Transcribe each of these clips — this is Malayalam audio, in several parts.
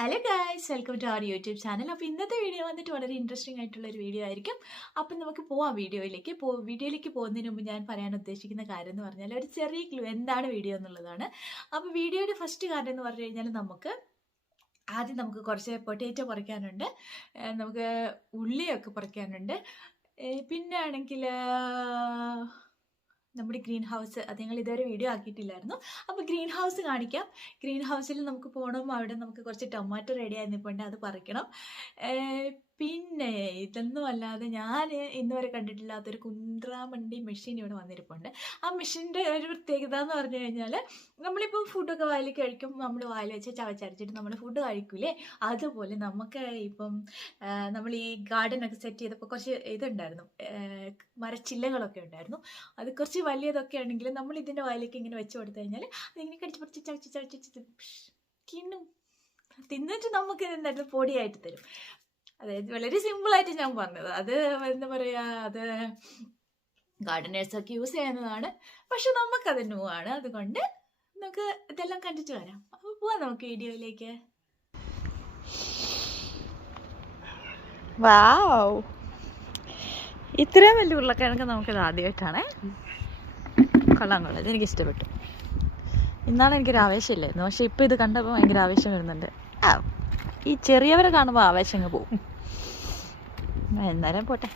Hello guys, welcome to our YouTube channel. അപ്പോൾ ഇന്നത്തെ വീഡിയോ വന്നിട്ട് വളരെ ഇൻട്രസ്റ്റിംഗ് ആയിട്ടുള്ളൊരു വീഡിയോ ആയിരിക്കും. അപ്പം നമുക്ക് പോവാം വീഡിയോയിലേക്ക്. വീഡിയോയിലേക്ക് പോകുന്നതിന് മുമ്പ് ഞാൻ പറയാൻ ഉദ്ദേശിക്കുന്ന കാര്യം എന്ന് പറഞ്ഞാൽ ഒരു ചെറിയ ക്ലൂ എന്താണ് വീഡിയോ എന്നുള്ളതാണ്. അപ്പോൾ വീഡിയോയുടെ ഫസ്റ്റ് കാര്യം എന്ന് പറഞ്ഞു കഴിഞ്ഞാൽ ആദ്യം നമുക്ക് കുറച്ച് പൊട്ടേറ്റോ പറിക്കാനുണ്ട്, നമുക്ക് ഉള്ളിയൊക്കെ പറിക്കാനുണ്ട്, പിന്നെ ആണെങ്കിൽ നമ്മുടെ ഗ്രീൻ ഹൗസ് അത് ഞങ്ങൾ ഇതുവരെ വീഡിയോ ആക്കിയിട്ടില്ലായിരുന്നു. അപ്പോൾ ഗ്രീൻ ഹൗസ് കാണിക്കാം. ഗ്രീൻ ഹൗസിൽ നമുക്ക് പോകണം. അവിടെ നമുക്ക് കുറച്ച് ടൊമാറ്റോ റെഡി ആയിരുന്നിപ്പോണ്ട് അത് പറിക്കണം. പിന്നെ ഇതൊന്നും അല്ലാതെ ഞാൻ ഇന്ന് വരെ കണ്ടിട്ടില്ലാത്തൊരു കുന്ത്രാമണ്ടി മെഷീൻ ഇവിടെ വന്നിരിപ്പുണ്ട്. ആ മെഷീൻ്റെ ഒരു പ്രത്യേകത എന്ന് പറഞ്ഞു കഴിഞ്ഞാൽ നമ്മളിപ്പോൾ ഫുഡൊക്കെ വായിൽ കഴിക്കും, നമ്മൾ വായിൽ വെച്ച് ചവച്ചരച്ചിട്ട് നമ്മൾ ഫുഡ് കഴിക്കൂലേ, അതുപോലെ നമുക്ക് ഇപ്പം നമ്മൾ ഈ ഗാർഡനൊക്കെ സെറ്റ് ചെയ്തപ്പോൾ കുറച്ച് ഇതുണ്ടായിരുന്നു, മരച്ചില്ലകളൊക്കെ ഉണ്ടായിരുന്നു. അത് കുറച്ച് വലിയതൊക്കെ ആണെങ്കിൽ നമ്മൾ ഇതിൻ്റെ വായിലേക്ക് ഇങ്ങനെ വെച്ച് കൊടുത്തു കഴിഞ്ഞാൽ അതിങ്ങനെ കടിച്ച് പറിച്ച് ചവച്ച് കിണ്ണും തിന്നിട്ട് നമുക്ക് എന്തായിരുന്നു പൊടിയായിട്ട് തരും. അതായത് വളരെ സിമ്പിളായിട്ട് ഞാൻ പറഞ്ഞത്. അത് എന്താ പറയുക, അത് ഗാർഡനേഴ്സൊക്കെ യൂസ് ചെയ്യുന്നതാണ്, പക്ഷെ നമുക്കത് ന്യൂ ആണ്. അതുകൊണ്ട് നമുക്ക് ഇതെല്ലാം കണ്ടിട്ട് വരാം. അപ്പോൾ പോവാം നമുക്ക് വീഡിയോയിലേക്ക്. വാവ്, ഇത്രയും വലിയ ഉരുളക്കിഴങ്ങ് നമുക്കിത് ആദ്യമായിട്ടാണേ. കൊള്ളാം, ഇതെനിക്ക് ഇഷ്ടപ്പെട്ടു. ഇന്നാണ് എനിക്കൊരു ആവേശമില്ലായിരുന്നു, പക്ഷെ ഇപ്പം ഇത് കണ്ടപ്പോൾ ഭയങ്കര ആവേശം വരുന്നുണ്ട്. ഈ ചെറിയവരെ കാണുമ്പോൾ ആവേശം അങ്ങ് പോകും. എന്നാലും പോട്ടെ.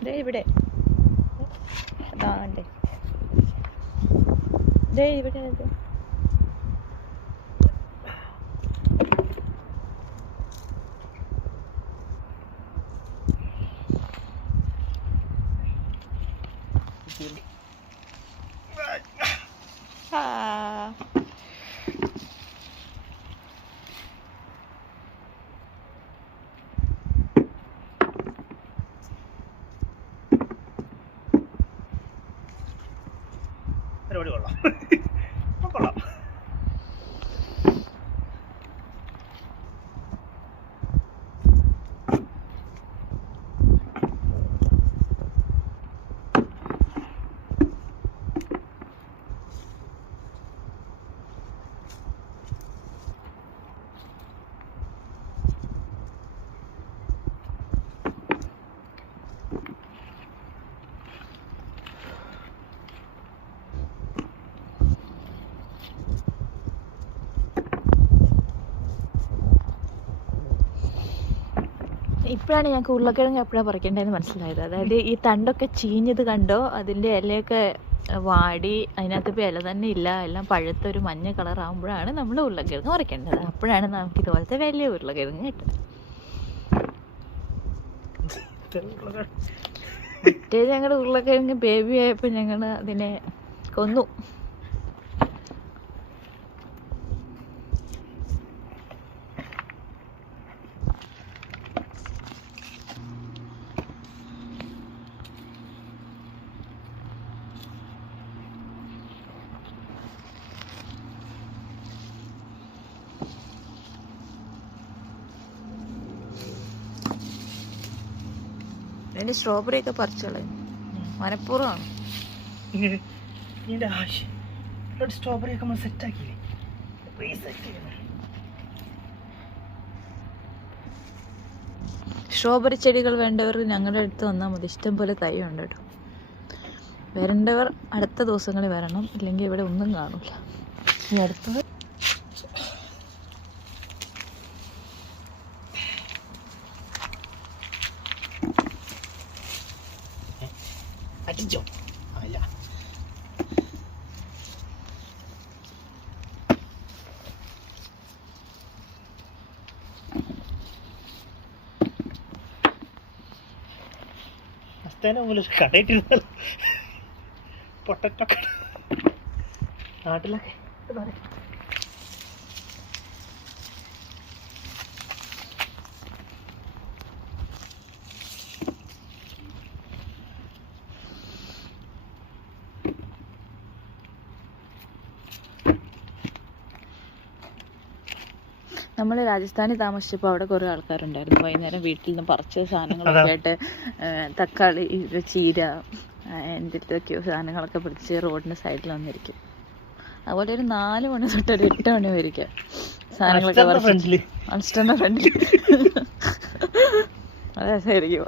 ഇവിടെ ഇവിടെ കൊള്ളാം. ഇപ്പോഴാണ് ഞങ്ങൾക്ക് ഉരുളക്കിഴങ്ങ് എപ്പോഴാണ് പറിക്കേണ്ടതെന്ന് മനസ്സിലായത്. അതായത് ഈ തണ്ടൊക്കെ ചീഞ്ഞത് കണ്ടോ, അതിൻ്റെ ഇലയൊക്കെ വാടി അതിനകത്ത് ഇപ്പോൾ ഇല തന്നെ ഇല്ല, എല്ലാം പഴുത്തൊരു മഞ്ഞ കളറാകുമ്പോഴാണ് നമ്മൾ ഉരുളക്കിഴങ്ങ് പറിക്കേണ്ടത്. അപ്പോഴാണ് നമുക്ക് ഇതുപോലത്തെ വലിയ ഉരുളക്കിഴങ്ങ് കിട്ടുന്നത്. മറ്റേ ഞങ്ങളുടെ ഉരുളക്കിഴങ്ങ് ബേബി ആയപ്പോൾ ഞങ്ങൾ അതിനെ കൊന്നു. അതിൻ്റെ സ്ട്രോബെറി ഒക്കെ പറിച്ചോളെ, മനഃപൂർവ്വമാണ്. സ്ട്രോബെറി ഒക്കെ നമ്മൾ സെറ്റാക്കിയില്ലേ. സ്ട്രോബെറി ചെടികൾ വേണ്ടവർ ഞങ്ങളുടെ അടുത്ത് വന്നാൽ മതി, ഇഷ്ടം പോലെ തൈ ഉണ്ട് കേട്ടോ. വരേണ്ടവർ അടുത്ത ദിവസങ്ങളിൽ വരണം, ഇല്ലെങ്കിൽ ഇവിടെ ഒന്നും കാണില്ല. ഈ അടുത്തത് അടിച്ചോ? അല്ല, കടയിട്ടിരുന്ന പൊട്ടറ്റോ നാട്ടിലൊക്കെ നമ്മൾ രാജസ്ഥാനിൽ താമസിച്ചപ്പോൾ അവിടെ കുറേ ആൾക്കാരുണ്ടായിരുന്നു. വൈകുന്നേരം വീട്ടിൽ നിന്ന് പറിച്ച സാധനങ്ങളൊക്കെ ആയിട്ട് തക്കാളി, ചീര, എന്തൊക്കെയോ സാധനങ്ങളൊക്കെ പിടിച്ച് റോഡിൻ്റെ സൈഡിൽ വന്നിരിക്കും. അതുപോലെ ഒരു 4 മണി തൊട്ട് ഒരു 8 മണി വരെയൊക്കെ സാധനങ്ങളൊക്കെ അൺസ്റ്ററിൻ്റെ ഫ്രണ്ടിൽ അതെ ശരിക്കും.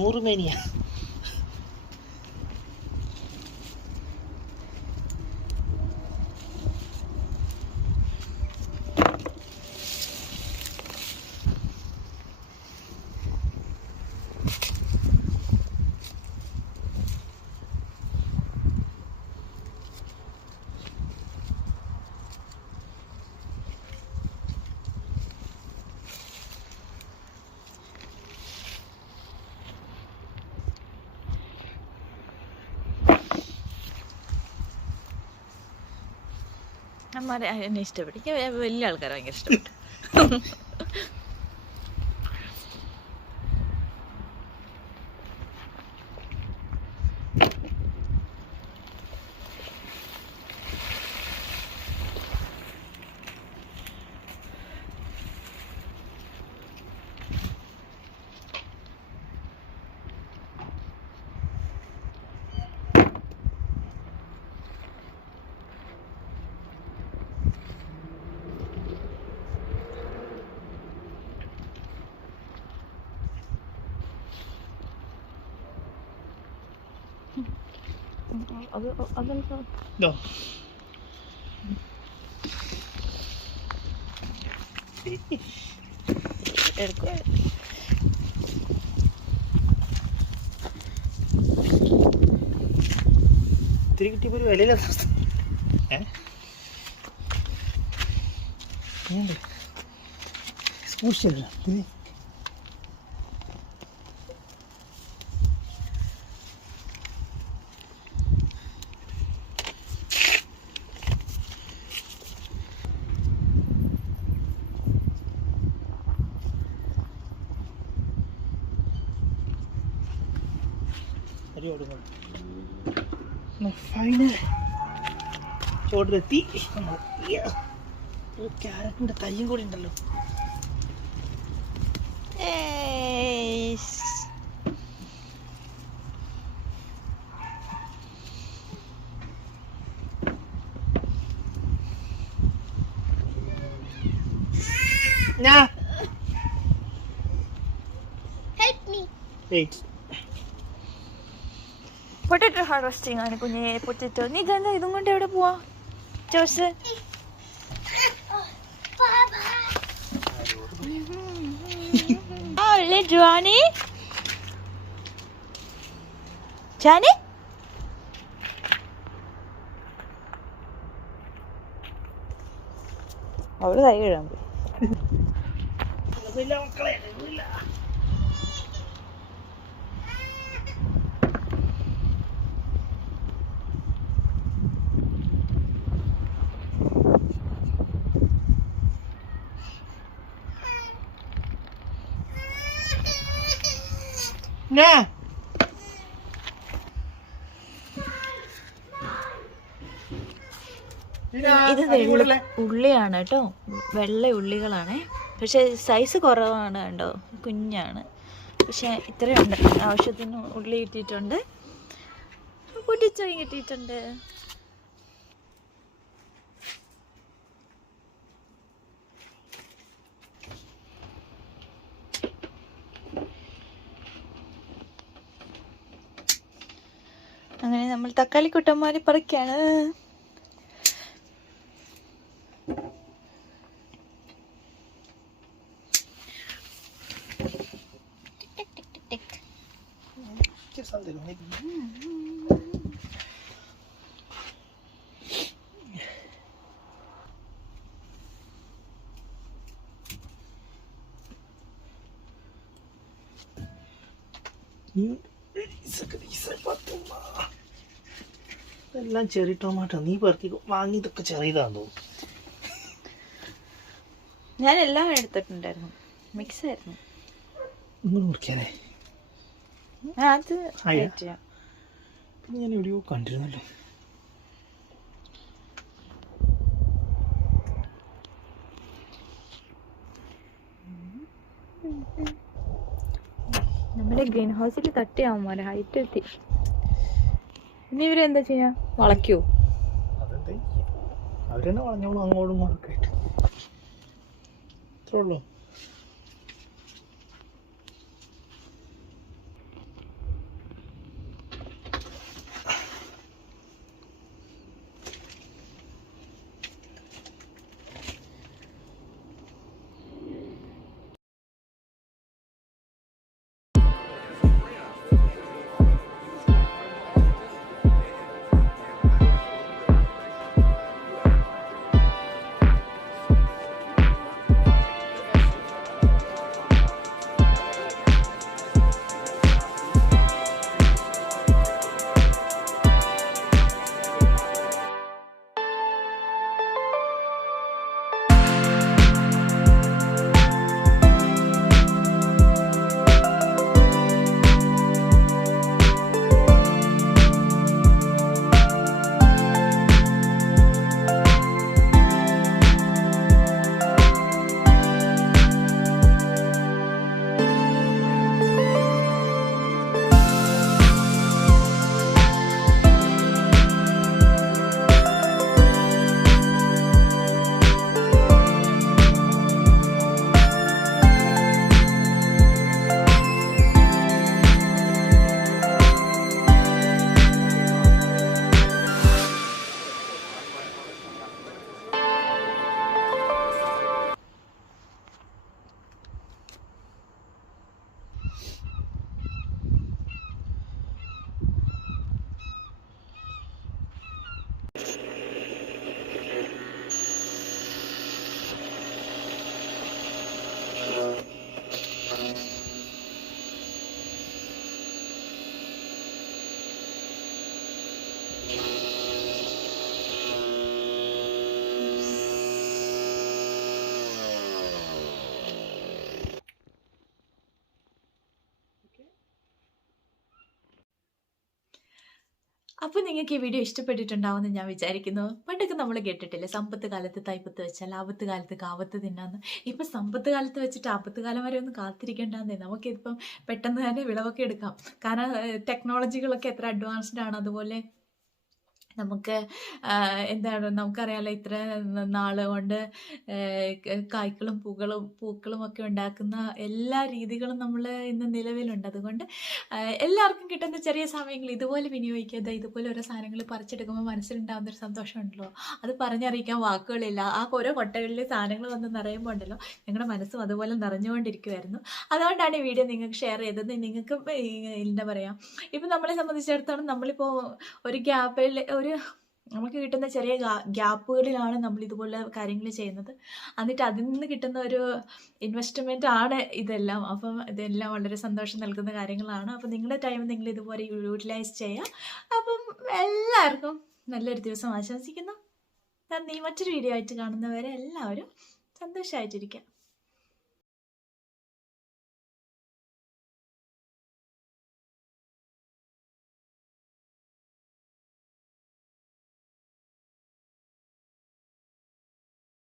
നൂറുമേനിയ അമ്മമാരെ എന്നെ ഇഷ്ടപ്പെട്ടു. എനിക്ക് വലിയ ആൾക്കാരെ ഭയങ്കര ഇഷ്ടപ്പെട്ടു. No. എടുക്കുക. ഇത്തിരി കിട്ടിയപ്പോ ഒരു വിലയില്ല. സൂക്ഷിച്ചില്ല. ഫൈനൽ ചോട്ടിലെത്തി. ക്യാരറ്റിന്റെ തയ്യും കൂടി ഉണ്ടല്ലോ. പൊട്ടറ്റോ ഹാർവെസ്റ്റിംഗ് ആണ് കുഞ്ഞെ. പൊട്ടറ്റോ നീ ഇതെന്താ ഇതും കൊണ്ട് എവിടെ പോവാ ജോസ്? ജോണി ജാനി അവള് കൈ കഴുകാൻ പോയി. ഇത് ഉള്ളിയാണ് കേട്ടോ, വെള്ള ഉള്ളികളാണ്. പക്ഷെ സൈസ് കുറവാണ് കേട്ടോ, കുഞ്ഞാണ്. പക്ഷെ ഇത്രയുണ്ട്. ആവശ്യത്തിന് ഉള്ളി കിട്ടിയിട്ടുണ്ട്, പൊട്ടിച്ചോയും കിട്ടിയിട്ടുണ്ട്. അങ്ങനെ നമ്മൾ തക്കാളി കുട്ടന്മാരെ പറിക്കാണ്. ഇതെല്ലാം ചെറി ടൊമാറ്റോ. നീ പറക്കി വാങ്ങിയതൊക്കെ ചെറിയതാന്ന് തോന്നുന്നു. ഞാൻ എല്ലാം എടുത്തിട്ടുണ്ടായിരുന്നു, മിക്സ് ആയിരുന്നു. നിങ്ങൾ മുറിക്കാനേ അത് പിന്നെ ഞാൻ എവിടെയോ കണ്ടിരുന്നല്ലോ. നമ്മുടെ ഗ്രീൻ ഹൗസിൽ തട്ടിയാവുമ്പോൾ ഹൈറ്റ് എത്തി. ഇനി ഇവരെന്താ ചെയ്യാ, വളയ്ക്കൂ? അതെന്താ അവരെന്നെ വളഞ്ഞോളും അങ്ങോട്ടും വളക്കായിട്ട്. അത്രേ ഉള്ളൂ. അപ്പോൾ നിങ്ങൾക്ക് ഈ വീഡിയോ ഇഷ്ടപ്പെട്ടിട്ടുണ്ടാവുമെന്ന് ഞാൻ വിചാരിക്കുന്നു. പണ്ടൊക്കെ നമ്മൾ കേട്ടിട്ടില്ലേ, സമ്പത്ത് കാലത്ത് തൈപ്പത്ത് വെച്ചാൽ ആപത്ത് കാലത്ത് കാവത്ത് തിന്നാന്ന്. ഇപ്പം സമ്പത്ത് കാലത്ത് വെച്ചിട്ട് ആപത്ത് കാലം വരെ ഒന്നും കാത്തിരിക്കേണ്ടെന്നേ, നമുക്കിപ്പം പെട്ടെന്ന് തന്നെ വിളവൊക്കെ എടുക്കാം. കാരണം ടെക്നോളജികളൊക്കെ എത്ര അഡ്വാൻസ്ഡ് ആണ്. അതുപോലെ നമുക്ക് എന്താണ്, നമുക്കറിയാമല്ലോ ഇത്ര നാൾ കൊണ്ട് കായ്ക്കളും പൂക്കളും ഒക്കെ ഉണ്ടാക്കുന്ന എല്ലാ രീതികളും നമ്മൾ ഇന്ന് നിലവിലുണ്ട്. അതുകൊണ്ട് എല്ലാവർക്കും കിട്ടുന്ന ചെറിയ സമയങ്ങൾ ഇതുപോലെ വിനിയോഗിക്കാതെ ഇതുപോലെ ഓരോ സാധനങ്ങൾ പറിച്ചെടുക്കുമ്പോൾ മനസ്സിലുണ്ടാകുന്നൊരു സന്തോഷമുണ്ടല്ലോ, അത് പറഞ്ഞറിയിക്കാൻ വാക്കുകളില്ല. ആ ഓരോ കൊട്ടകളിൽ സാധനങ്ങൾ വന്ന് നിറയുമ്പോൾ ഉണ്ടല്ലോ, ഞങ്ങളുടെ മനസ്സും അതുപോലെ നിറഞ്ഞുകൊണ്ടിരിക്കുമായിരുന്നു. അതുകൊണ്ടാണ് ഈ വീഡിയോ നിങ്ങൾക്ക് ഷെയർ ചെയ്തത്. നിങ്ങൾക്ക് എന്താ പറയുക, ഇപ്പം നമ്മളെ സംബന്ധിച്ചിടത്തോളം നമ്മളിപ്പോൾ ഒരു ഗ്യാപ്പിൽ നമുക്ക് കിട്ടുന്ന ചെറിയ ഗ്യാപ്പുകളിലാണ് നമ്മൾ ഇതുപോലെ കാര്യങ്ങൾ ചെയ്യുന്നത്. എന്നിട്ട് അതിൽ നിന്ന് കിട്ടുന്ന ഒരു ഇൻവെസ്റ്റ്മെൻ്റ് ആണ് ഇതെല്ലാം. അപ്പം ഇതെല്ലാം വളരെ സന്തോഷം നൽകുന്ന കാര്യങ്ങളാണ്. അപ്പം നിങ്ങളുടെ ടൈം നിങ്ങൾ ഇതുപോലെ യൂട്ടിലൈസ് ചെയ്യുക. അപ്പം എല്ലാവർക്കും നല്ലൊരു ദിവസം ആശംസിക്കുന്നു. നന്ദി. മറ്റൊരു വീഡിയോ ആയിട്ട് കാണുന്നവരെ എല്ലാവരും സന്തോഷമായിട്ടിരിക്കുക.